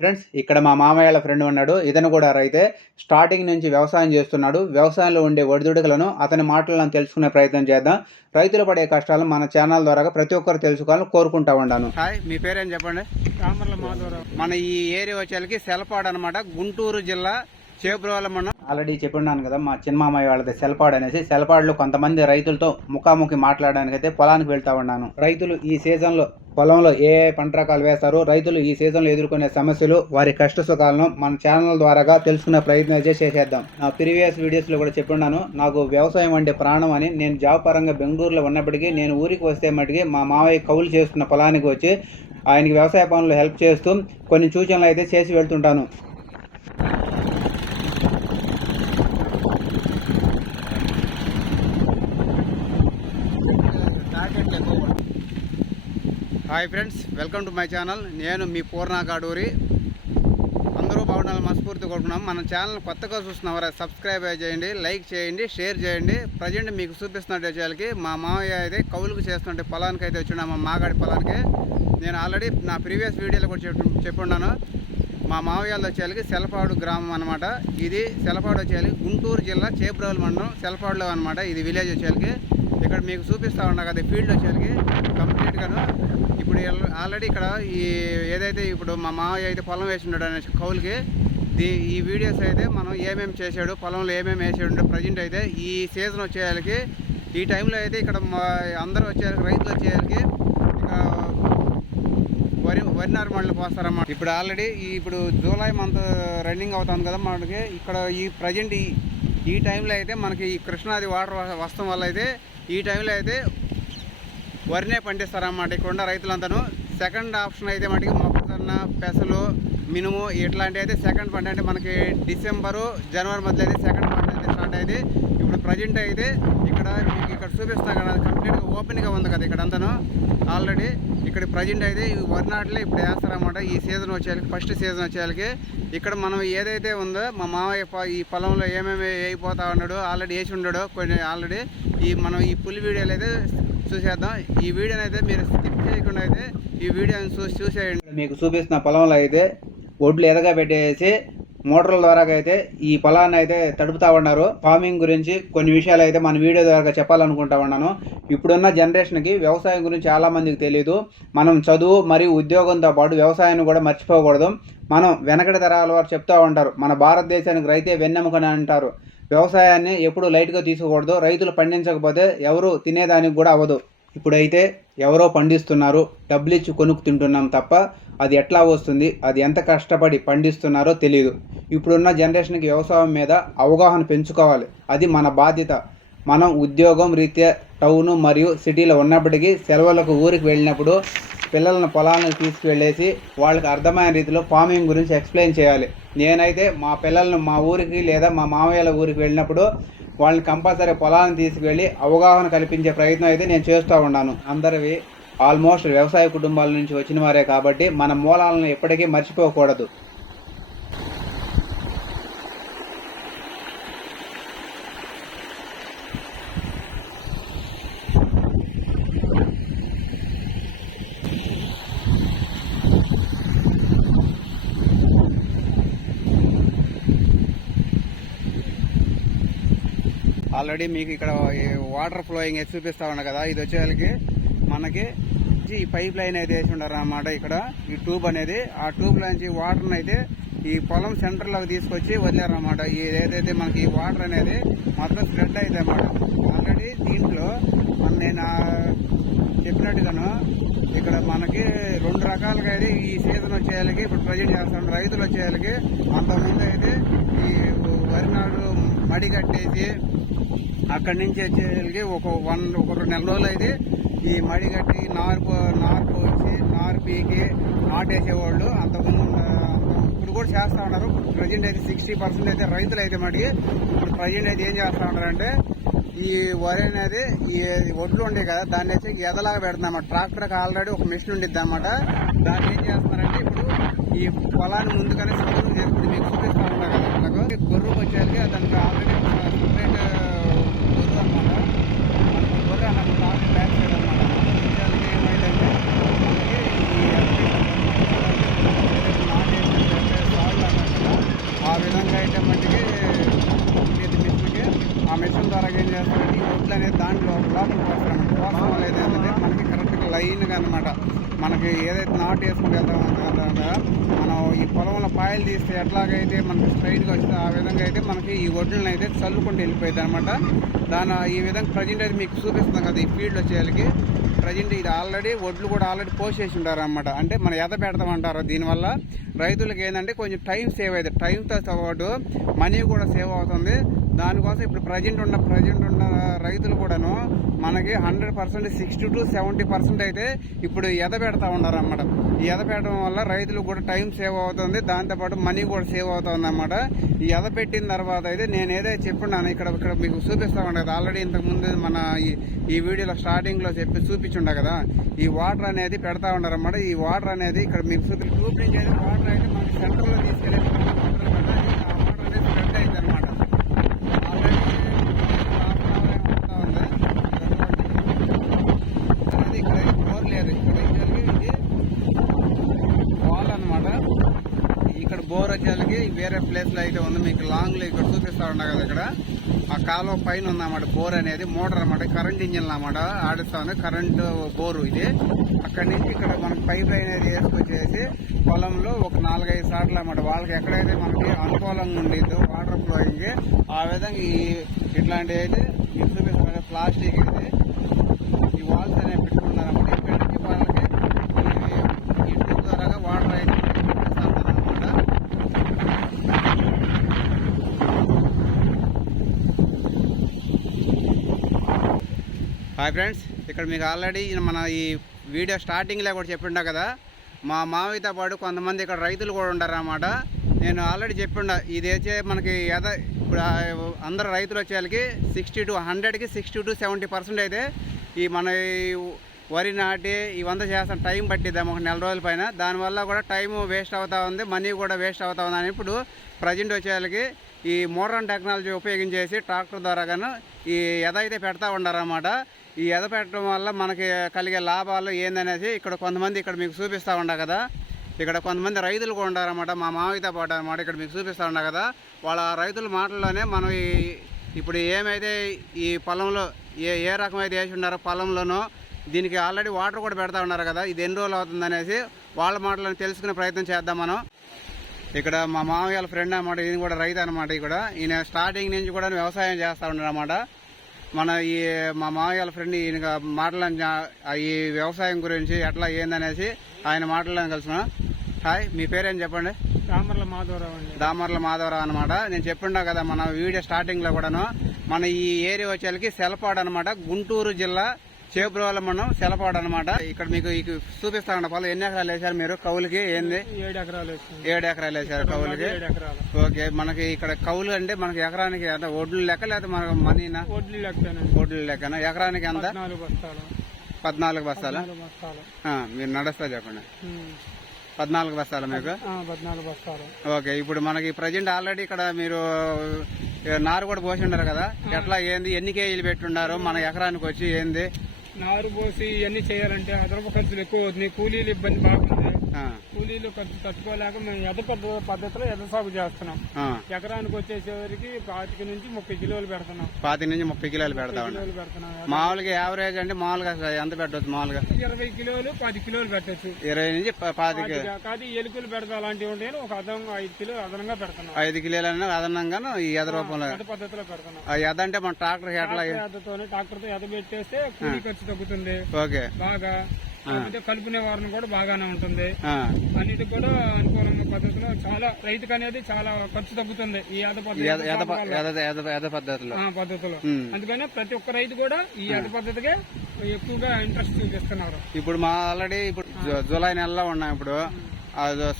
Friends ఇక్కడ మా మామయ్యల friend ఉన్నాడు. ఇతను కూడా రైతే. స్టార్టింగ్ నుంచి వ్యవసాయం చేస్తున్నాడు. వ్యవసాయంలో ఉండే ఒడిదుడుకులను అతని మాటలను తెలుసుకునే ప్రయత్నం చేద్దాం. రైతులు పడే కష్టాలను మన ఛానల్ ద్వారా ప్రతి ఒక్కరు తెలుసుకోవాలని కోరుకుంటా ఉన్నాను. హాయ్, మీ పేరేం చెప్పండి? రామర్ల మాధవరావు. మన ఈ ఏరియా వచ్చేసరికి సెలపాడు అనమాట, గుంటూరు జిల్లా చేబ్రోల మనం ఆల్రెడీ చెప్పున్నాను కదా, మా చిన్నమామయ్య వాళ్ళది సెలపాడు అనేసి. సెలపాడులో కొంతమంది రైతులతో ముఖాముఖి మాట్లాడడానికి అయితే పొలానికి వెళ్తా ఉన్నాను. రైతులు ఈ సీజన్లో పొలంలో ఏ పంట రకాలు వేస్తారు, రైతులు ఈ సీజన్లో ఎదుర్కొనే సమస్యలు, వారి కష్ట సుఖాలను మన ఛానల్ ద్వారాగా తెలుసుకునే ప్రయత్నం అయితే చేసేద్దాం. నా ప్రీవియస్ వీడియోస్లో కూడా చెప్పున్నాను, నాకు వ్యవసాయం అంటే ప్రాణం అని. నేను జాబ్ పరంగా బెంగళూరులో ఉన్నప్పటికీ నేను ఊరికి వస్తే మటుకి మా మామయ్య కౌలు చేస్తున్న పొలానికి వచ్చి ఆయనకి వ్యవసాయ పనులు హెల్ప్ చేస్తూ కొన్ని సూచనలు అయితే చేసి వెళ్తుంటాను. Hi friends, welcome to my channel. నేను మీ పూర్ణ కాడూరి. అందరూ బాగుండాలని మనస్ఫూర్తి కోరుకున్నాం. మన ఛానల్ కొత్తగా చూస్తున్నవారు సబ్స్క్రైబ్ చేయండి, లైక్ చేయండి, షేర్ చేయండి. ప్రజెంట్ మీకు చూపిస్తున్న వచ్చేసరికి మా మామయ్య అయితే కౌలుకు చేస్తుంటే పొలానికి అయితే వచ్చిన మా మాగాడి పొలానికి. నేను ఆల్రెడీ నా ప్రీవియస్ వీడియోలో కూడా చెప్పున్నాను. మా మామయ్యలు వచ్చేసరికి సెలపాడు గ్రామం అనమాట. ఇది సెలపాడు వచ్చేసరికి గుంటూరు జిల్లా చేబ్రోలు మండలం సెలపాడులో అనమాట. ఇది విలేజ్ వచ్చేసరికి. ఇక్కడ మీకు చూపిస్తూ ఉన్నా కదా, ఫీల్డ్ వచ్చేసరికి కంప్లీట్గాను ఇప్పుడు ఆల్రెడీ ఇక్కడ ఈ ఏదైతే ఇప్పుడు మా మామయ్య అయితే పొలం వేసి ఉన్నాడు అనే కౌలుకి ఈ వీడియోస్ అయితే మనం ఏమేమి చేశాడు, పొలంలో ఏమేమి వేసాడు ప్రజెంట్ అయితే ఈ సీజన్ వచ్చేసరికి ఈ టైంలో అయితే ఇక్కడ అందరూ వచ్చేసరికి రైతులు వచ్చేసరికి ఇక వరి నారుమళ్ళు పోస్తారన్నమాట. ఇప్పుడు ఆల్రెడీ ఇప్పుడు జూలై మంత్ రన్నింగ్ అవుతుంది కదా మనకి. ఇక్కడ ఈ ప్రజెంట్ ఈ టైంలో అయితే మనకి ఈ కృష్ణాది వాటర్ వస్తాం వల్ల అయితే ఈ టైంలో అయితే వరినే పండిస్తారన్నమాట ఇక్కడ ఉన్న రైతులంతాను. సెకండ్ ఆప్షన్ అయితే మనకి మొక్కజొన్న, పెసలు, మినుము ఇట్లాంటివి అయితే సెకండ్ పంట. అంటే మనకి డిసెంబరు, జనవరి మధ్యలో అయితే సెకండ్ పంట అయితే స్టార్ట్ అయింది. ఇప్పుడు ప్రజెంట్ అయితే ఇక్కడ మీకు ఇక్కడ చూపిస్తాను కదా, కంప్లీట్గా ఓపెన్గా ఉంది కదా ఇక్కడ అంతాను. ఆల్రెడీ ఇక్కడ ప్రజెంట్ అయితే ఈ వరి నాట్లే ఇప్పుడు వేస్తారన్నమాట. ఈ సీజన్ వచ్చేసరికి ఫస్ట్ సీజన్ వచ్చేసరికి ఇక్కడ మనం ఏదైతే ఉందో మా మామయ్య ఈ పొలంలో ఏమేమి వేయిపోతా ఉన్నాడు, ఆల్రెడీ వేసి ఉన్నాడో కొన్ని ఆల్రెడీ మనం ఈ పులి వీడియోలు అయితే చూసేద్దాం. ఈ వీడియోని అయితే మీరు స్కిప్ చేయకుండా అయితే ఈ వీడియోని చూసేయండి. మీకు చూపిస్తున్న పొలంలో అయితే ఒడ్లు ఎదగా పెట్టేసి మోటార్ల ద్వారా అయితే ఈ పొలాన్ని అయితే తడుపుతా ఉన్నారు. ఫార్మింగ్ గురించి కొన్ని విషయాలు అయితే మన వీడియో ద్వారా చెప్పాలనుకుంటా ఉన్నాను. ఇప్పుడున్న జనరేషన్కి వ్యవసాయం గురించి చాలామందికి తెలియదు. మనం చదువు మరియు ఉద్యోగంతో పాటు వ్యవసాయాన్ని కూడా మర్చిపోకూడదు. మనం వెనకటి తరాల వారు చెప్తూ ఉంటారు, మన భారతదేశానికి రైతే వెన్నెముకని అంటారు. వ్యవసాయాన్ని ఎప్పుడు లైట్గా తీసుకోకూడదు. రైతులు పండించకపోతే ఎవరు తినేదానికి కూడా అవ్వదు. ఇప్పుడైతే ఎవరో పండిస్తున్నారు, డబ్బులు ఇచ్చి కొనుక్కు తింటున్నాం తప్ప అది ఎట్లా వస్తుంది, అది ఎంత కష్టపడి పండిస్తున్నారో తెలియదు. ఇప్పుడున్న జనరేషన్కి వ్యవసాయం మీద అవగాహన పెంచుకోవాలి. అది మన బాధ్యత. మనం ఉద్యోగం రీత్యా టౌను మరియు సిటీలో ఉన్నప్పటికీ సెలవులకు ఊరికి వెళ్ళినప్పుడు పిల్లలను పొలాలను తీసుకువెళ్ళేసి వాళ్ళకి అర్థమైన రీతిలో ఫార్మింగ్ గురించి ఎక్స్ప్లెయిన్ చేయాలి. నేనైతే మా పిల్లలను మా ఊరికి లేదా మా మామయ్యల ఊరికి వెళ్ళినప్పుడు వాళ్ళని కంపల్సరీ పొలాలను తీసుకువెళ్ళి అవగాహన కల్పించే ప్రయత్నం అయితే నేను చేస్తూ ఉన్నాను. అందరివి ఆల్మోస్ట్ వ్యవసాయ కుటుంబాల నుంచి వచ్చిన వారే కాబట్టి మన మూలాలను ఎప్పటికీ మర్చిపోకూడదు. ఆల్రెడీ మీకు ఇక్కడ వాటర్ ఫ్లోయింగ్ అయితే చూపిస్తా ఉన్నా కదా. ఇది వచ్చేసరికి మనకి ఈ పైప్ లైన్ అయితే వేసి ఉండరు అన్నమాట. ఇక్కడ ఈ ట్యూబ్ అనేది, ఆ ట్యూబ్ నుంచి వాటర్ అయితే ఈ పొలం సెంటర్లోకి తీసుకొచ్చి వదిలేరన్నమాట. ఏదైతే మనకి ఈ వాటర్ అనేది మొత్తం స్ప్రెడ్ అయితే అన్నమాట. ఆల్రెడీ దీంట్లో నేను చెప్పినట్టుగాను ఇక్కడ మనకి రెండు రకాలుగా అయితే ఈ సీజన్ వచ్చేయాలకి ఇప్పుడు ప్రజెంట్ చేస్తాం. రైతులు వచ్చేయాలకి అంతకుముందు అయితే ఈ వరి నాడు మడి కట్టేసి అక్కడి నుంచి వచ్చేసరికి ఒక 2 నెలల రోజులు అయితే ఈ మడి కట్టి నారు పోసి నారు పీకి నాటేసేవాళ్ళు అంతకుముందు. ఇప్పుడు కూడా చేస్తూ ఉన్నారు. ప్రజెంట్ అయితే 60% అయితే రైతులు అయితే మడికి ఇప్పుడు ప్రజెంట్ అయితే ఏం చేస్తూ ఉంటారంటే ఈ వరి అనేది ఈ ఒడ్లు ఉండే కదా, దాన్ని అయితే ఎదలాగా పెడుతున్నామాట. ట్రాక్టర్కి ఆల్రెడీ ఒక మిషన్ ఉండిద్ది అన్నమాట. దాన్ని ఏం చేస్తున్నారంటే ఇప్పుడు ఈ పొలాన్ని ముందుగానే సిద్ధం చేసుకుని మీకు చూపిస్తూ ఉన్నారు కదా. మనకు గొర్రెకు వచ్చేసరికి దానికి ఆల్రెడీ సపరేట్ గొర్రె అనమాట. మనకు గొర్రె అన్నప్పుడు బ్యాక్ సైడ్ అనమాట. ఏమైందంటే మనకి ఈ నాటేసి మనకి ఏదైతే నాటు వేసుకుని వెళ్తాం కదా, మనం ఈ పొలంలో పాయలు తీస్తే ఎట్లాగైతే మనకి స్ట్రైట్గా వస్తే ఆ విధంగా అయితే మనకి ఈ ఒడ్లను అయితే చల్లుకుంటూ వెళ్ళిపోయింది అనమాట. ఈ విధంగా ప్రజెంట్ అయితే మీకు చూపిస్తున్నాం కదా, ఈ ఫీల్డ్ వచ్చేయాలకి ప్రజెంట్ ఇది ఆల్రెడీ ఒడ్లు కూడా ఆల్రెడీ పోసేసి ఉంటారు అనమాట. అంటే మనం ఎద పెడతామంటారు. దీనివల్ల రైతులకు ఏంటంటే కొంచెం టైం సేవ్ అవుతుంది, టైంతో పాటు మనీ కూడా సేవ్ అవుతుంది. దానికోసం ఇప్పుడు ప్రజెంట్ ఉన్న రైతులు కూడాను మనకి 100% 60 to 70% అయితే ఇప్పుడు ఎద పెడతా ఉన్నారు అన్నమాట. ఈ ఎద పెట్టడం వల్ల రైతులకు కూడా టైం సేవ్ అవుతుంది, దాంతోపాటు మనీ కూడా సేవ్ అవుతుంది అన్నమాట. ఈ ఎద పెట్టిన తర్వాత అయితే నేను ఏదైతే చెప్పున్నాను ఇక్కడ మీకు చూపిస్తా ఉండదు. ఆల్రెడీ ఇంతకుముందు మన ఈ వీడియోలో స్టార్టింగ్లో చూపించుండా కదా, ఈ వాటర్ అనేది పెడతా ఉన్నారు అన్నమాట. ఈ వాటర్ అనేది ఇక్కడ మీకు చూపించేది వాటర్ అయితే మనకి సెంటర్లో తీసుకెళ్ళి స్ప్రెడ్ అయింది అనమాట. ఇక్కడ బోర్ వచ్చేసరికి వేరే ప్లేస్ లో అయితే ఉంది. మీకు లాంగ్ లో ఇక్కడ చూపిస్తా ఉన్నా కదా, ఇక్కడ ఆ కాలువ పైన ఉందన్నమాట బోర్ అనేది. మోటార్ అన్నమాట, కరెంట్ ఇంజిన్ అన్నమాట ఆడిస్తా ఉంది, కరెంట్ బోరు ఇది. అక్కడి నుంచి ఇక్కడ మనకి పైప్ లైన్ అనేది వేసుకొచ్చేసి పొలంలో ఒక 4-5 సార్లు అన్నమాట. వాళ్ళకి ఎక్కడైతే మనకి అనుకూలంగా ఉండేదో వాటర్ ఫ్లోయింగ్ ఆ విధంగా ఇట్లాంటివి అయితే మీకు చూపిస్తాం. ప్లాస్టిక్ అయితే ఈ వాల్స్ అనేవి పెట్టుకున్నారన్నమాట. ఇక్కడ నుంచి వాళ్ళకి ఈ ట్యూబ్ ద్వారా వాటర్ అయితే హాయ్ ఫ్రెండ్స్, ఇక్కడ మీకు ఆల్రెడీ మన ఈ వీడియో స్టార్టింగ్లో కూడా చెప్పిండా కదా, మా మామయ్యతో పాటు కొంతమంది ఇక్కడ రైతులు కూడా ఉంటారు అన్నమాట. నేను ఆల్రెడీ చెప్పిండా ఇది వచ్చే మనకి ఇప్పుడు అందరు రైతులు వచ్చేళ్ళకి 60 to 100కి 60 to 70% అయితే ఈ మన వరి నాటి ఇవంతా చేస్తాం టైం పట్టిద్దాం ఒక 4 రోజుల పైన. దానివల్ల కూడా టైం వేస్ట్ అవుతా ఉంది, మనీ కూడా వేస్ట్ అవుతా ఉంది అని ఇప్పుడు ప్రజెంట్ వచ్చేళ్ళకి ఈ మోడర్న్ టెక్నాలజీ ఉపయోగించేసి ట్రాక్టర్ ద్వారా కానీ ఈ ఎద అయితే పెడతా ఉన్నారన్నమాట. ఈ ఎద పెట్టడం వల్ల మనకి కలిగే లాభాలు ఏందనేసి ఇక్కడ కొంతమంది ఇక్కడ మీకు చూపిస్తూ ఉండా కదా, ఇక్కడ కొంతమంది రైతులు కూడా ఉంటారన్నమాట. మా మామయ్యతో పాటు అన్నమాట. ఇక్కడ మీకు చూపిస్తూ ఉండా కదా, వాళ్ళ రైతుల మాటల్లోనే మనం ఇప్పుడు ఏమైతే ఈ పొలంలో ఏ రకమైతే వేసి ఉన్నారో పొలంలోనో దీనికి ఆల్రెడీ వాటర్ కూడా పెడతా ఉన్నారు కదా, ఇది ఎన్ని రోజులు అవుతుంది అనేసి వాళ్ళ మాటలను తెలుసుకునే ప్రయత్నం చేద్దాం మనం. ఇక్కడ మా మామయ్య వాళ్ళ ఫ్రెండ్ అన్నమాట, ఈయన కూడా రైతు అనమాట. ఇక్కడ ఈయన స్టార్టింగ్ నుంచి కూడా వ్యవసాయం చేస్తూ ఉన్నాడు అన్నమాట. మా మామయ్య వాళ్ళ ఫ్రెండ్ ఈయన మాటలను ఈ వ్యవసాయం గురించి ఎట్లా ఏందనేసి ఆయన మాటలను కలుసుకున్నాం. హాయ్, మీ పేరేం చెప్పండి? దామర్ల మాధవరావు అండి. దామర్ల మాధవరావు అనమాట. నేను చెప్పిండా కదా మన వీడియో స్టార్టింగ్ లో కూడాను, మన ఈ ఏరియా వచ్చేసరికి సెలపాడు అనమాట, గుంటూరు జిల్లా చేబ్రోల మండలం సెలపాడు అనమాట. ఇక్కడ మీకు చూపిస్తా ఉన్నా పొలం ఎన్ని ఎకరాలు వేసారు మీరు కౌలుకి? ఏంది 7 ఎకరాలు 7 ఎకరాలు వేసారు కౌలుకి. ఓకే, మనకి ఇక్కడ కౌలు అంటే మనకి ఎకరానికి ఎంత ఒడ్లు లెక్క లేదా మనకు మనీనా? ఒడ్లు లెక్కన ఎకరానికి ఎంత? 14 బస్తాలు. మీరు నడుస్తా చెప్పండి. 14 బస్తాలు మీకు? 14 బస్తాలు. ఓకే, ఇప్పుడు మనకి ప్రజెంట్ ఆల్రెడీ ఇక్కడ మీరు నారు కూడా పోసి ఉన్నారు కదా, ఎట్లా ఏంది ఎన్ని కేజీలు పెట్టుండారు మన ఎకరానికి వచ్చి ఏంది? నారు పోసి ఇవన్నీ చేయాలంటే అదనపు ఖర్చులు ఎక్కువ అవుతుంది, కూలీలు ఇబ్బంది బాగుంది. కూలీలు ఖర్చు తట్టుకోలేక మేము ఎద పద్ధతిలో ఎద సాగు చేస్తున్నాం. ఎకరానికి వచ్చేసరికి 25 నుంచి 30 కిలోలు పెడుతున్నాం. 25 నుంచి 30 కిలోలు పెడతాం. మామూలుగా యావరేజ్ అంటే మామూలుగా ఎంత పెట్టవచ్చు? మామూలుగా 20 కిలోలు 10 కిలోలు పెట్టచ్చు. 20 నుంచి 25. కాదు ఎలుకలు పెడతా అలాంటివి ఉంటాయి, ఒక అదనంగా 5 కిలోలు అదనంగా పెడుతున్నాం. 5 కిలోలు అదనంగా ఈ ఎద రూపంలో పద్ధతిలో పెడుతున్నాం. ఎద అంటే మన ట్రాక్టర్ ఎట్లా? ట్రాక్టర్ తో ఎద పెట్టేస్తే కూలీ ఖర్చు తగ్గుతుంది ఓకే బాగా. కలుపునే వారం కూడా బాగానే ఉంటుంది. అన్నిటి కూడా అనుకూలంగా పద్ధతిలో చాలా రైతుకు అనేది చాలా ఖర్చు తగ్గుతుంది ఈ పద్ధతిలో. అందుకని ప్రతి ఒక్క రైతు కూడా ఈ ఎద పద్ధతికే ఎక్కువగా ఇంట్రెస్ట్ చూపిస్తున్నారు. ఇప్పుడు మా ఆల్రెడీ ఇప్పుడు జూలై నెలలో ఉన్నాం. ఇప్పుడు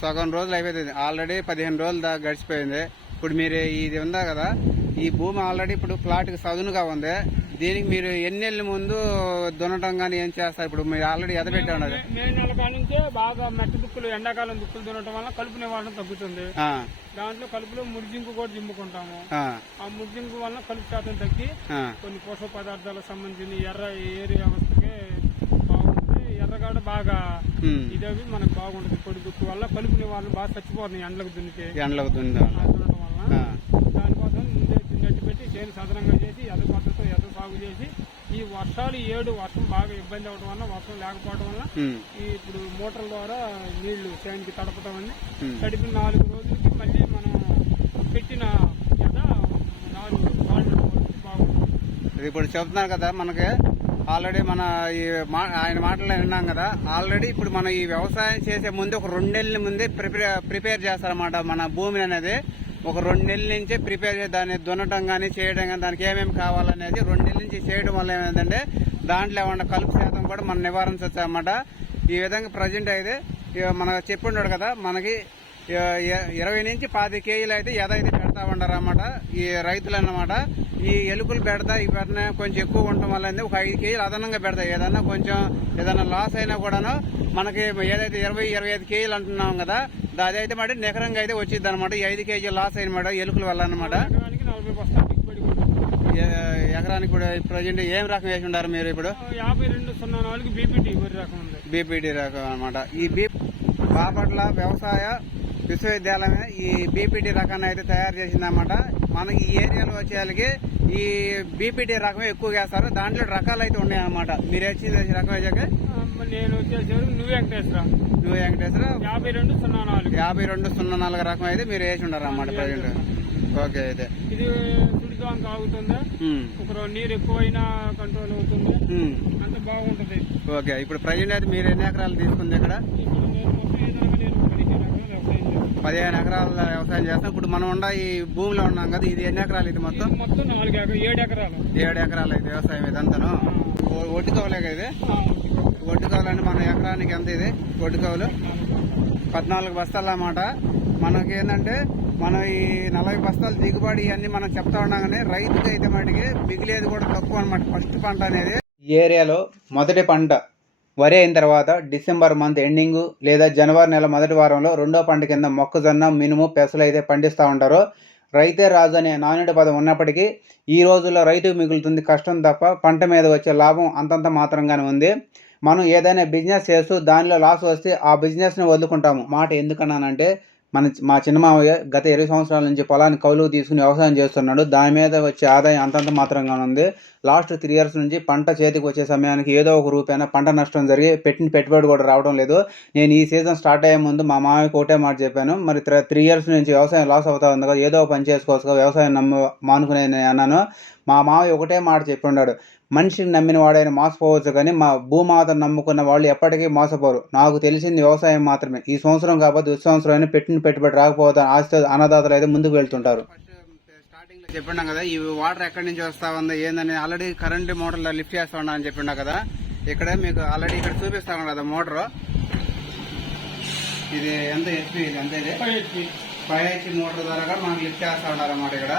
సగం రోజులు అయిపోయింది, ఆల్రెడీ 15 రోజులు దాకా గడిచిపోయింది. ఇప్పుడు మీరు ఇది ఉందా కదా, ఈ భూమి ఆల్రెడీ ఇప్పుడు ప్లాట్కి సదునుగా ఉంది. దీనికి మీరు ఎన్ని నెలల ముందు దున్నటం కానీ ఏం చేస్తారు? ఇప్పుడు మీరు ఆల్రెడీ ఎద పెట్టే ఉన్నారు. మే నెల కానించే బాగా మెట్ట దుక్కులు ఎండాకాలం దుక్కులు దున్నటం వల్ల కలుపు నివారణ తగ్గుతుంది. దాంట్లో కలుపులో ముడిజింకు కూడా జింపుకుంటాము. ఆ ముడిజింకు వల్ల కలుపు శాతం తగ్గి కొన్ని పోషక పదార్థాలకు సంబంధించిన ఏరి వ్యవస్థకి బాగుంటుంది. ఎర్రగాడ బాగా ఇదవి మనకు బాగుంటుంది. పొడి దుక్కు వల్ల కలుపు నివారణ బాగా చచ్చిపోతుంది ఎండలకు దున్నితే. దున్నటం వల్ల దానికోసం ముందే దున్నట్టు పెట్టి చేను సదనంగా చేసి ఎద పద్ధతితో ఎద సాగు చేసి ఈ వర్షాలు 7 వర్షం బాగా ఇబ్బంది అవడం వల్ల, వర్షం లేకపోవడం వల్ల ఈ ఇప్పుడు మోటార్ల ద్వారా నీళ్లు చేనికి తడపటం తడిపిన 4 రోజులకి మళ్ళీ మనం పెట్టిన కదా 4 వాళ్ళు బాగుంటుంది. ఇప్పుడు చెప్తున్నారు కదా మనకి ఆల్రెడీ మన ఈ ఆయన మాటల్లో విన్నాం కదా. ఆల్రెడీ ఇప్పుడు మనం ఈ వ్యవసాయం చేసే ముందు ఒక 2 నెలల ముందే ప్రిపేర్ చేస్తారన్నమాట. మన భూమిని అనేది ఒక 2 నెలల నుంచే ప్రిపేర్ చేసి దాన్ని దున్నటం కానీ చేయడం కానీ దానికి ఏమేమి కావాలనేది 2 నెలల నుంచి చేయడం వల్ల ఏమైందంటే దాంట్లో ఏమన్నా కలుపు శాతం కూడా మనం నివారించవచ్చు అన్నమాట. ఈ విధంగా ప్రజెంట్ అయితే మన చెప్పుండాడు కదా మనకి 20 నుంచి 10 కేజీలు అయితే ఏదైతే పెడతా ఉంటారు అన్నమాట ఈ రైతులు అన్నమాట. ఈ ఎలుకలు పెడతా ఇవన్నీ కొంచెం ఎక్కువ ఉండటం వల్ల ఒక 5 కేజీలు అదనంగా పెడతాయి. ఏదైనా లాస్ అయినా కూడాను మనకి ఏదైతే 20-25 కేజీలు అంటున్నాం కదా అదైతే మాట నికరంగా అయితే వచ్చింది అనమాట. ఈ 5 కేజీలు లాస్ అయినమాట ఎలుకల వల్ల అనమాట. ఎకరానికి కూడా ప్రజెంట్ ఏం రకం వేసి ఉండారు మీరు ఇప్పుడు? 5204 బీపీటీ రకం అనమాట. ఈ బాపట్ల వ్యవసాయ విశ్వవిద్యాలయం ఈ బీపీటీ రకాన్ని అయితే తయారు చేసిందన్నమాట. మనకి ఈ ఏరియాలో వచ్చేసరికి ఈ బీపీటీ రకం ఎక్కువ వేస్తారు. దాంట్లో రకాలు అయితే ఉన్నాయి అన్నమాట. మీరు వచ్చింది రకం వచ్చాక నేను వచ్చేసరికి నువ్వు వెంకటేశ్వర 5204 రకం అయితే మీరు వేసి ఉన్నారు అన్నమాట ప్రజెంట్. ఓకే అయితే ఇది సుడిదాంగా ఆగుతుంది, ఒక నీరు ఎక్కువైనా కంట్రోల్ అవుతుంది, అంత బాగుంటది. ఓకే ఇప్పుడు ప్రజెంట్ అయితే మీరు ఎన్ని ఎకరాలు తీసుకుంది ఇక్కడ? 15 ఎకరాల వ్యవసాయం చేస్తాం. ఇప్పుడు మనం ఉన్న ఈ భూమిలో ఉన్నాం కదా ఇది ఎన్ని ఎకరాలు? ఇది మొత్తం 7 ఎకరాలు అయితే వ్యవసాయం ఇదంతాను. ఒడ్డు కవులే కదా ఇది? ఒడ్డు కవులు అంటే మన ఎకరానికి ఎంత ఇది ఒడ్డు కవులు? 14 బస్తాలు అన్నమాట. మనకి ఏంటంటే మనం ఈ 40 బస్తాలు దిగుబడి ఇవన్నీ మనం చెప్తా ఉన్నాం కానీ రైతుకి అయితే మటుకి మిగిలేది కూడా తక్కువ అనమాట. ఫస్ట్ పంట అనేది ఈ ఏరియాలో మొదటి పంట వరి అయిన తర్వాత డిసెంబర్ మంత్ ఎండింగ్ లేదా జనవరి నెల మొదటి వారంలో రెండో పంట కింద మొక్కజొన్న, మినుము, పెసలు అయితే పండిస్తూ ఉంటారు. రైతే రాజు అనే నానుడి పదం ఉన్నప్పటికీ ఈ రోజుల్లో రైతుకు మిగులుతుంది కష్టం తప్ప పంట మీద వచ్చే లాభం అంతంత మాత్రంగానే ఉంది. మనం ఏదైనా బిజినెస్ చేస్తూ దానిలో లాస్ వస్తే ఆ బిజినెస్ని వదులుకుంటాము. మాట ఎందుకన్నానంటే మా చిన్న మావయ్య గత 20 సంవత్సరాల నుంచి పొలాన్ని కౌలుకు తీసుకుని వ్యవసాయం చేస్తున్నాడు. దాని మీద వచ్చే ఆదాయం అంతంత మాత్రంగా ఉంది. లాస్ట్ 3 ఇయర్స్ నుంచి పంట చేతికి వచ్చే సమయానికి ఏదో ఒక రూపాయన పంట నష్టం జరిగి పెట్టిన పెట్టుబడి కూడా రావడం లేదు. నేను ఈ సీజన్ స్టార్ట్ అయ్యే ముందు మా మామయ్యకి ఒకటే మాట చెప్పాను, మరి 3 ఇయర్స్ నుంచి వ్యవసాయం లాస్ అవుతా ఉంది కదా, ఏదో పని చేసుకోవచ్చు కదా, వ్యవసాయం మానుకునే అన్నాను. మా మామయ్య ఒకటే మాట చెప్పి ఉన్నాడు, మనిషిని నమ్మిన వాడైనా మోసపోవచ్చు కానీ మా భూమాతను నమ్ముకున్న వాళ్ళు ఎప్పటికీ మోసపోరు. నాకు తెలిసింది వ్యవసాయం మాత్రమే. ఈ సంవత్సరం కాకపోతే వచ్చే సంవత్సరం అయినా పెట్టిన పెట్టుబడి రాకపోతే ఆస్తి అన్నదాతలు అయితే ముందుకు వెళ్తుంటారు. స్టార్టింగ్ లో చెప్పినా కదా ఈ వాటర్ ఎక్కడి నుంచి వస్తా ఉంది ఏందని ఆల్రెడీ కరెంట్ మోటార్ లిఫ్ట్ చేస్తా ఉన్నా అని చెప్పినా కదా. ఇక్కడ మీకు ఆల్రెడీ ఇక్కడ చూపిస్తా ఉన్నా కదా మోటార్. ఇది ఎంత హెచ్పి? ఇది ఎంత? ఇది 5 HP మోటార్ ద్వారా మనకు లిఫ్ట్ చేస్తా ఉన్నారు అన్నమాట. ఇక్కడ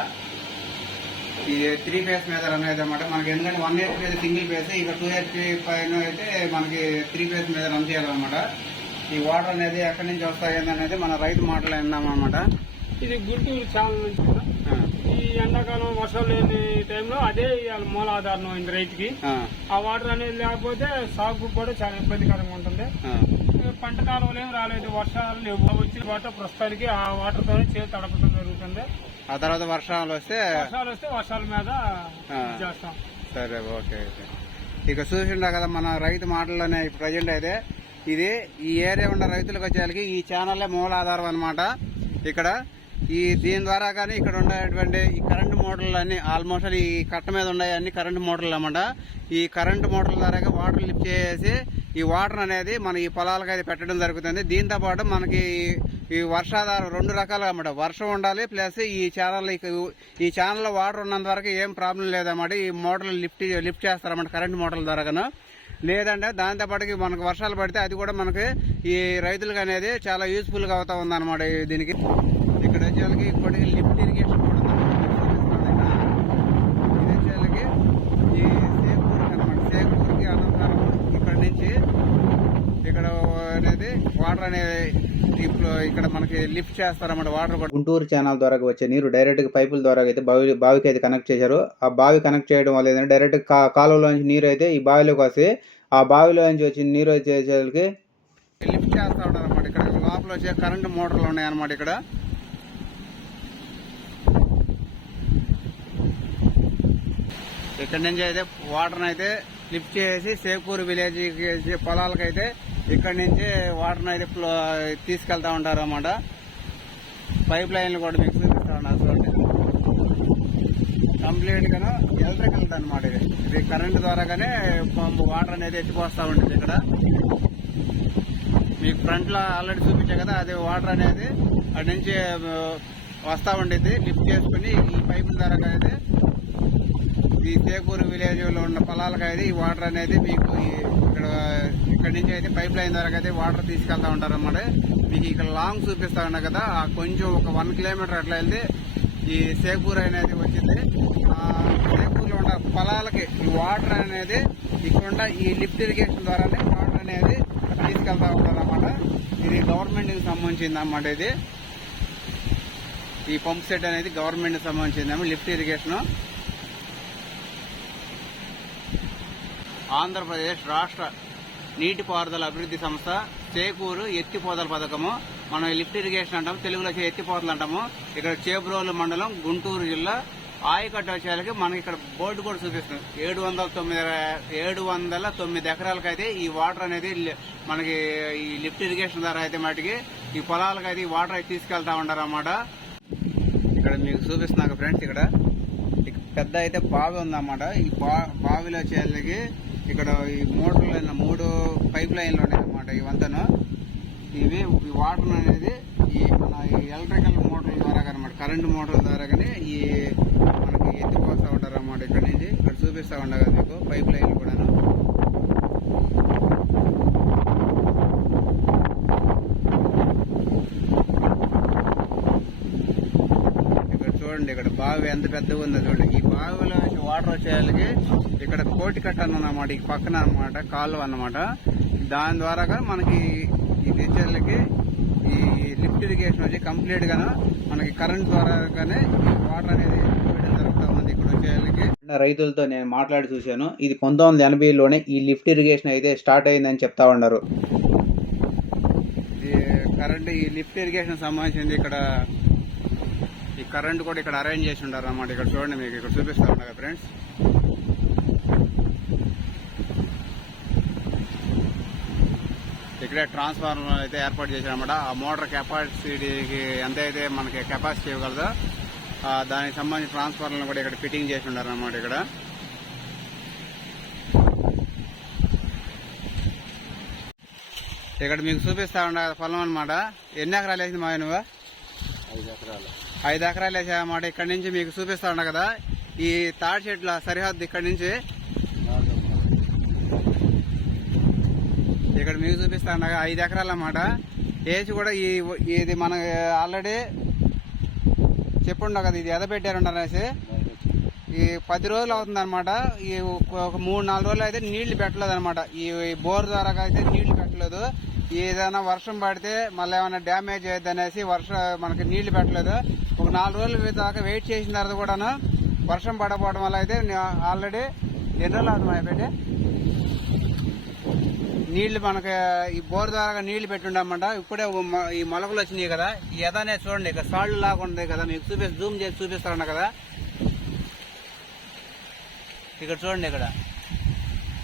ఇది 3 ఫేస్ మీద రన్ అయితే అన్నమాట. మనకి ఎందుకంటే 1 HP అయితే సింగిల్ ఫేస్, ఇక 2 HP పైన అయితే మనకి 3 ఫేస్ మీద రన్ చేయాలన్నమాట. ఈ వాటర్ అనేది ఎక్కడి నుంచి వస్తాయి అనేది మన రైతు మాటలు విన్నామన్నమాట. ఇది గుంటూరు ఛానల్ నుంచి కూడా ఈ ఎండాకాలం వర్షాలు లేని టైంలో అదే మూలాధారం అయింది రైతుకి. ఆ వాటర్ అనేది లేకపోతే సాగు కూడా చాలా ఇబ్బందికరంగా ఉంటుంది. పంట కాలంలో ఏం రాలేదు, వర్షాలు లేవు. వచ్చిన వాటర్ ప్రస్తుతానికి ఆ వాటర్ తోనే చేతి తడపడం జరుగుతుంది. ఆ తర్వాత వర్షాలు వస్తే వర్షాల మీద చేస్తాం. సరే ఓకే. ఇక చూసిండా కదా మన రైతు మాటల్లోనే ప్రజెంట్ అయితే ఇది ఈ ఏరియా ఉన్న రైతులకు వచ్చేసరికి ఈ ఛానల్లే మూలాధారం అనమాట. ఇక్కడ దీని ద్వారా కానీ ఇక్కడ ఉండేటువంటి ఈ కరెంటు మోటార్లు అన్ని ఆల్మోస్ట్ ఈ కట్ట మీద ఉన్నాయి అన్ని కరెంటు మోటార్లు అన్నమాట. ఈ కరెంటు మోటార్ల ద్వారా వాటర్ లిఫ్ట్ చేసి ఈ వాటర్ అనేది మన ఈ పొలాలకు అయితే పెట్టడం జరుగుతుంది. దీంతో పాటు మనకి ఈ వర్షాధారం 2 రకాలు అన్నమాట. వర్షం ఉండాలి ప్లస్ ఈ ఛానల్లో వాటర్ ఉన్నంత వరకు ఏం ప్రాబ్లం లేదన్నమాట. ఈ మోటార్లు లిఫ్ట్ చేస్తారన్నమాట కరెంటు మోటార్ల ద్వారా. లేదంటే దాంతో పాటుకి మనకు వర్షాలు పడితే అది కూడా మనకి ఈ రైతులకు అనేది చాలా యూస్ఫుల్గా అవుతా ఉందన్నమాట. దీనికి ఇక్కడ వచ్చేళ్ళకి ఇప్పటికీ లిఫ్ట్ ఇరిగేషన్ కూడా ఇది వచ్చేళ్ళకి ఈ సేపూర్కి అనమాట. సేపూర్కి అనంతరం ఇక్కడ నుంచి ఇక్కడ అనేది వాటర్ అనేది ఇక్కడ మనకి లిఫ్ట్ చేస్తారన్నమాట. వాటర్ గుంటూరు ఛానల్ ద్వారా వచ్చే నీరు డైరెక్ట్ గా పైపుల ద్వారా అయితే బావికి అయితే కనెక్ట్ చేశారు. ఆ బావి కనెక్ట్ చేయడం వల్ల ఏంటంటే డైరెక్ట్ కాలువలోంచి నీరు అయితే ఈ బావిలోకి వస్తే ఆ బావిలోంచి వచ్చిన నీరు వచ్చేసరికి లిఫ్ట్ చేస్తా ఉంటారు అనమాట. ఇక్కడ లోపల వచ్చే కరెంటు మోటార్లు ఉన్నాయన్నమాట. ఇక్కడ ఇక్కడ నుంచి అయితే వాటర్ని అయితే లిఫ్ట్ చేసి షేక్పూర్ విలేజ్ పొలాలకైతే ఇక్కడ నుంచి వాటర్ని అయితే తీసుకెళ్తా ఉంటారు అన్నమాట. పైప్ లైన్లు కూడా మీకు చూపిస్తా ఉన్నారు చూడండి. కంప్లీట్ గా ఎలక్ట్రికల్ అనమాట. ఇది కరెంట్ ద్వారాగానే వాటర్ అనేది ఎత్తిపోస్తా ఉంటుంది. ఇక్కడ మీకు ఫ్రంట్ లో ఆల్రెడీ చూపించా కదా, అది వాటర్ అనేది అటు నుంచి వస్తా ఉండేది. లిఫ్ట్ చేసుకుని ఈ పైప్ ద్వారా అయితే ఈ షేక్పూర్ విలేజ్ లో ఉన్న పొలాలకైతే ఈ వాటర్ అనేది మీకు ఇక్కడ నుంచి అయితే పైప్ లైన్ ద్వారా అయితే వాటర్ తీసుకెళ్తా ఉంటారు అన్నమాట. మీకు ఇక్కడ లాంగ్ చూపిస్తా ఉన్నా కదా, కొంచెం ఒక 1 కిలోమీటర్ అట్లా వెళ్తే ఈ షేక్పూర్ అనేది వచ్చింది. షేక్పూర్ లో ఉన్న పొలాలకి ఈ వాటర్ అనేది ఇక్కడ ఈ లిఫ్ట్ ఇరిగేషన్ ద్వారానే వాటర్ అనేది తీసుకెళ్తా ఉంటారు అన్నమాట. ఇది గవర్నమెంట్ కి సంబంధించింది అన్నమాట. ఇది ఈ పంప్ సెట్ అనేది గవర్నమెంట్ కి సంబంధించింది లిఫ్ట్ ఇరిగేషన్. ఆంధ్రప్రదేశ్ రాష్ట్ర నీటిపారుదల అభివృద్ధి సంస్థ షేక్పూరు ఎత్తిపోతల పథకము. మనం లిఫ్ట్ ఇరిగేషన్ అంటాము, తెలుగులో ఎత్తిపోతలు అంటాము. ఇక్కడ చేబ్రోలు మండలం, గుంటూరు జిల్లా, ఆయకట్ట వచ్చేకి మనకి ఇక్కడ బోర్డు కూడా చూపిస్తుంది. 709 ఎకరాలకైతే ఈ వాటర్ అనేది మనకి ఈ లిఫ్ట్ ఇరిగేషన్ ద్వారా అయితే మటుకి ఈ పొలాలకైతే ఈ వాటర్ అయితే తీసుకెళ్తా ఉంటారు అన్నమాట. ఇక్కడ మీకు చూపిస్తున్నా ఫ్రెండ్స్, ఇక్కడ పెద్ద అయితే బావి ఉందన్నమాట. ఈ బావిలో వచ్చేకి ఇక్కడ ఈ మోటార్లు 3 పైప్ లైన్లు ఉన్నాయి అన్నమాట. ఇవంతాను ఇవి ఈ వాటర్ అనేది ఈ మన ఎలక్ట్రికల్ మోటార్ల ద్వారా అనమాట, కరెంటు మోటార్ల ద్వారా కానీ ఈ మనకి ఎత్తిపోస్తూ ఉంటారు అన్నమాట. ఇక్కడ నుంచి ఇక్కడ చూపిస్తా ఉండగా మీకు పైప్ లైన్లు కూడాను. ఇక్కడ చూడండి, ఇక్కడ బావి ఎంత పెద్దగా ఉందో చూడండి. ఈ బావిలో వాటర్ వచ్చేయాలకి ఇక్కడ కోటి కట్ట అన్నమాట, ఈ పక్కన అన్నమాట కాలువ అన్నమాట. దాని ద్వారా మనకి ఈ దిశలకి ఈ లిఫ్ట్ ఇరిగేషన్ వచ్చి కంప్లీట్ గా మనకి కరెంట్ ద్వారాగానే ఈ వాటర్ అనేది జరుగుతూ ఉంది. ఇక్కడ వచ్చేయాలకి రైతులతో నేను మాట్లాడి చూశాను. ఇది 1980లోనే ఈ లిఫ్ట్ ఇరిగేషన్ అయితే స్టార్ట్ అయిందని చెప్తా ఉన్నారు. ఈ కరెంట్ ఈ లిఫ్ట్ ఇరిగేషన్ సంబంధించింది ఇక్కడ ఈ కరెంట్ కూడా ఇక్కడ అరేంజ్ చేసి ఉంటారు అన్నమాట. ఇక్కడ చూడండి, మీకు ఇక్కడ చూపిస్తా ఉన్నా ఫ్రెండ్స్. ఇక్కడే ట్రాన్స్ఫార్మర్ అయితే ఏర్పాటు చేశారన్నమాట. ఆ మోటార్ కెపాసిటీకి ఎంత అయితే మనకి కెపాసిటీ ఇవ్వగలదో దానికి సంబంధించిన ట్రాన్స్ఫార్మర్లను కూడా ఇక్కడ ఫిట్టింగ్ చేసి ఉంటారు అన్నమాట. ఇక్కడ మీకు చూపిస్తా ఉండ పొలం అనమాట. ఎన్ని ఎకరాలు వేసింది మా నువ్వు? 5 ఎకరాలు వేసాయన్నమాట. ఇక్కడ నుంచి మీకు చూపిస్తా ఉండ కదా, ఈ తాడి చెట్ల సరిహద్దు ఇక్కడ నుంచి ఇక్కడ మీకు చూపిస్తా ఉండగా 5 ఎకరాలు అన్నమాట. వేసి కూడా ఇది మన ఆల్రెడీ చెప్పుండ కదా, ఇది ఎదపెట్టారుండనేసి ఈ 10 రోజులు అవుతుంది అనమాట. ఈ ఒక 3-4 రోజులు అయితే నీళ్లు పెట్టలేదు అనమాట. ఈ బోర్ ద్వారా అయితే నీళ్లు పెట్టలేదు. ఏదైనా వర్షం పడితే మళ్ళీ ఏమైనా డ్యామేజ్ అయ్యద్ది అనేసి మనకి నీళ్లు పెట్టలేదు. ఒక 4 రోజుల దాకా వెయిట్ చేసిన తర్వాత కూడాను వర్షం పడకపోవడం వల్ల అయితే ఆల్రెడీ ఎన్ని రోజులు అవుతుంది పెట్టి నీళ్లు మనకి ఈ బోర్ ద్వారా నీళ్లు పెట్టుండమాట. ఇప్పుడే ఈ మొలకలు వచ్చినాయి కదా, ఈ ఎదనే చూడండి ఇక్కడ సాళ్ళు లాగా ఉంది కదా, మీకు జూమ్ చేసి చూపిస్తా ఉన్నా కదా. ఇక్కడ చూడండి, ఇక్కడ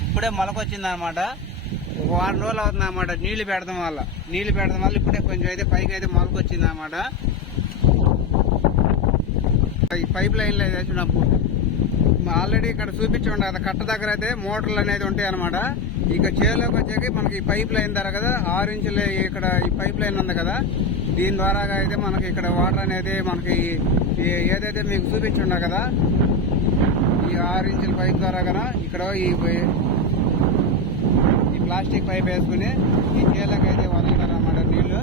ఇప్పుడే మొలక వచ్చింది అనమాట. ఒక 1 రోజులు అవుతుంది అనమాట నీళ్లు పెడతాం వల్ల. ఇప్పుడే కొంచెం అయితే పైకి అయితే మొలక వచ్చింది అనమాట. ఈ పైప్ లైన్లో వేసినప్పుడు ఆల్రెడీ ఇక్కడ చూపించండి కదా, కట్ట దగ్గర అయితే మోటార్లు అనేది ఉంటాయి అనమాట. ఇక చేలోకి వచ్చాక మనకి ఈ పైప్ లైన్ ద్వారా కదా 6 ఇంచులు ఇక్కడ ఈ పైప్ లైన్ ఉంది కదా, దీని ద్వారా అయితే మనకి ఇక్కడ వాటర్ అనేది మనకి ఏదైతే మీకు చూపించుండ కదా, ఈ 6 ఇంచుల పైప్ ద్వారా కదా ఇక్కడ ఈ ప్లాస్టిక్ పైప్ వేసుకుని ఈ చేలోకి అయితే వదులుతారు అన్నమాట నీళ్లు.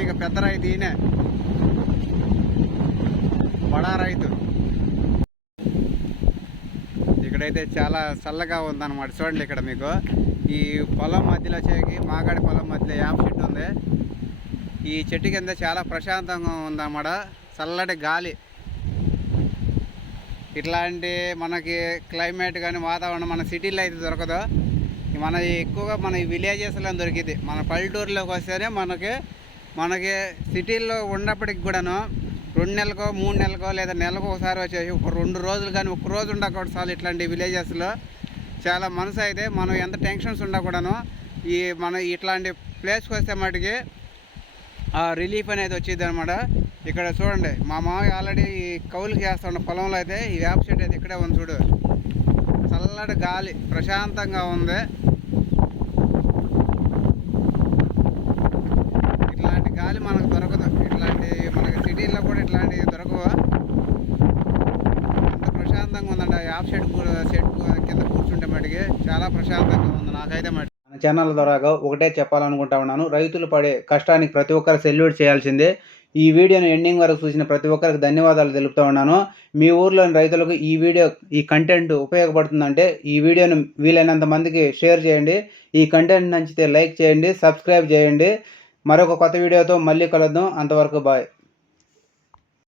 ఇక పెద్ద రైతు ఈయనే, బడా రైతు. ఇక్కడైతే చాలా చల్లగా ఉందన్నమాట. చూడండి, ఇక్కడ మీకు ఈ పొలం మధ్యలో వచ్చేకి మాగాడి పొలం మధ్యలో యాప్ చెట్టు ఉంది. ఈ చెట్టు కింద చాలా ప్రశాంతంగా ఉందన్నమాట, చల్లటి గాలి. ఇట్లాంటి మనకి క్లైమేట్ కానీ వాతావరణం మన సిటీలో అయితే దొరకదు. మన ఎక్కువగా మన విలేజెస్లో దొరికింది. మన పల్లెటూరులోకి వస్తేనే మనకి సిటీల్లో ఉన్నప్పటికి కూడాను 2 నెలలకో 3 నెలలకో లేదా నెలకు ఒకసారి వచ్చేసి ఒక 2 రోజులు కానీ ఒక్క రోజు ఉండకూడదు చాలు. ఇట్లాంటి విలేజెస్లో చాలా మనసు అయితే మనం ఎంత టెన్షన్స్ ఉండకూడను మన ఇట్లాంటి ప్లేస్కి వస్తే మటుకి ఆ రిలీఫ్ అనేది వచ్చింది అనమాట. ఇక్కడ చూడండి, మా మామయ్య ఆల్రెడీ కౌలుకి చేస్తున్న పొలంలో అయితే ఈ వేప చెట్టు అయితే ఇక్కడే ఉంది చూడు. చల్లటి గాలి ప్రశాంతంగా ఉంది. ఇట్లాంటి గాలి మనకు దొరకదు, మనకి సిటీల్లో కూడా ఇట్లాంటివి దొరకవు. ఎంత ప్రశాంతంగా ఉందండి. ఆ యాప్ చెట్టు కింద కూర్చుంటే మటుకి చాలా ప్రశాంతంగా ఉంది నాకైతే మటుకు. మన ఛానల్ ద్వారా ఒకటే చెప్పాలనుకుంటా ఉన్నాను, రైతులు పడే కష్టానికి ప్రతి ఒక్కరు సెల్యూట్ చేయాల్సిందే. ఈ వీడియోను ఎండింగ్ వరకు చూసిన ప్రతి ఒక్కరికి ధన్యవాదాలు తెలుపుతూ ఉన్నాను. మీ ఊర్లోని రైతులకు ఈ కంటెంట్ ఉపయోగపడుతుందంటే ఈ వీడియోను వీలైనంత మందికి షేర్ చేయండి. ఈ కంటెంట్ నచ్చితే లైక్ చేయండి, సబ్స్క్రైబ్ చేయండి. మరొక కొత్త వీడియోతో మళ్ళీ కలుద్దాం. అంతవరకు బాయ్.